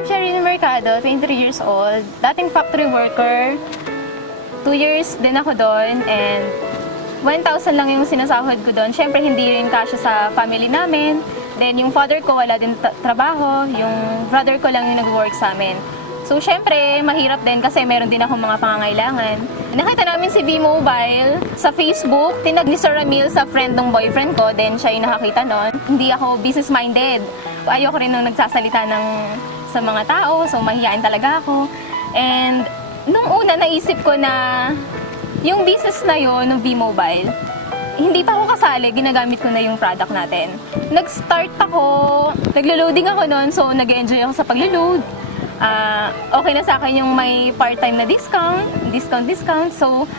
I'm Sherilyn Mercado, 23 years old. Dating factory worker. 2 years din ako doon and 1,000 lang yung sinasahod ko doon. Siyempre, hindi rin kasya sa family namin. Then, yung father ko wala din trabaho. Yung brother ko lang yung nag-work sa amin. So, syempre, mahirap din kasi meron din akong mga pangangailangan. Nakita namin si V-Mobile sa Facebook. Tinag ni Sir Ramil sa friend ng boyfriend ko. Then, siya yung nakakita nun. Hindi ako business-minded. Ayoko rin nung nagsasalita sa mga tao. So, mahihain talaga ako. And, nung una, naisip ko na yung business na yun, ng V-Mobile, hindi pa ako kasali, ginagamit ko na yung product natin. Nag-start ako, naglo-loading ako nun, so nag-enjoy ako sa paglo-load. Okay na sa akin yung may part-time na discount. So,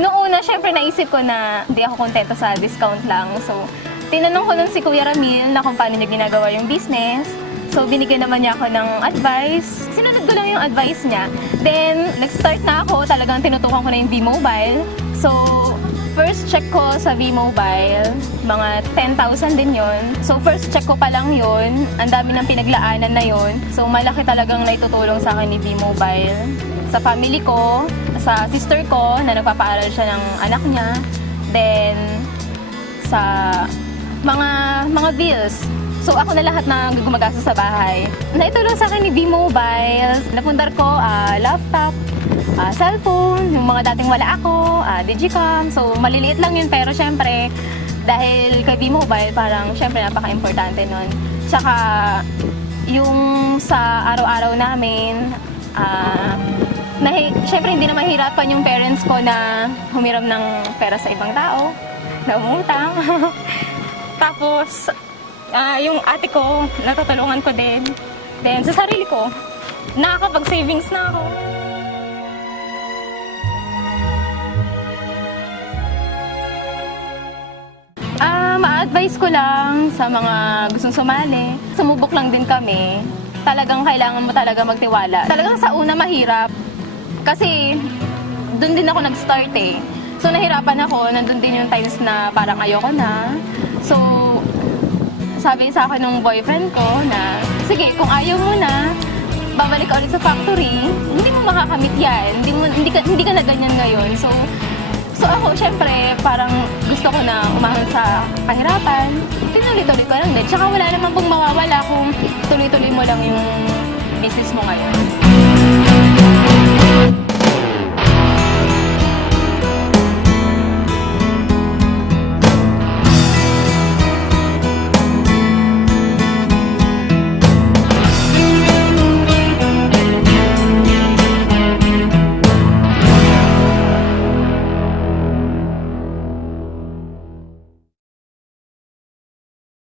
noong una, syempre naisip ko na hindi ako kontento sa discount lang. So, tinanong ko nun si Kuya Ramil na kung paano niya ginagawa yung business. So, binigyan naman niya ako ng advice. Sinunod ko lang yung advice niya. Then, nag-start na ako. Talagang tinutukan ko na yung V-Mobile. So, first check ko sa V-Mobile, mga 10,000 din yon. So, first check ko pa lang yun. Ang dami ng pinaglaanan na yun. So, malaki talagang naitutulong sa akin ni V-Mobile. Sa family ko, sa sister ko, na nagpapaaral siya ng anak niya. Then, sa mga bills. So, ako na lahat na gumagastos sa bahay. Naitulong sa akin ni V-Mobile. Napundar ko, laptop, cellphone, yung mga dating wala ako, digicam. So, maliliit lang yun, pero syempre, dahil kay V-Mobile, parang syempre napaka-importante nun. Tsaka, yung sa araw-araw namin, syempre hindi na mahirapan yung parents ko na humiram ng pera sa ibang tao, na umutang. Tapos, yung ate ko, natutulungan ko din. Then, sa sarili ko, nakakapag-savings na ako. Ma-advise ko lang sa mga gustong sumali. Sumubok lang din kami. Talagang kailangan mo talaga magtiwala. Talagang sa una mahirap. Kasi, doon din ako nag-start eh. So, nahirapan ako. Nandun din yung times na parang ayoko na. So, sabi sa akin ng boyfriend ko na, sige, kung ayaw mo na, babalik ka ulit sa factory, hindi mo makakamit yan. Hindi ka na ganyan ngayon. So ako, syempre, parang gusto ko na umahon sa kahirapan. Tinuloy-tuloy ko lang din. Tsaka wala naman pong mawawala kung tuloy-tuloy mo lang yung business mo ngayon.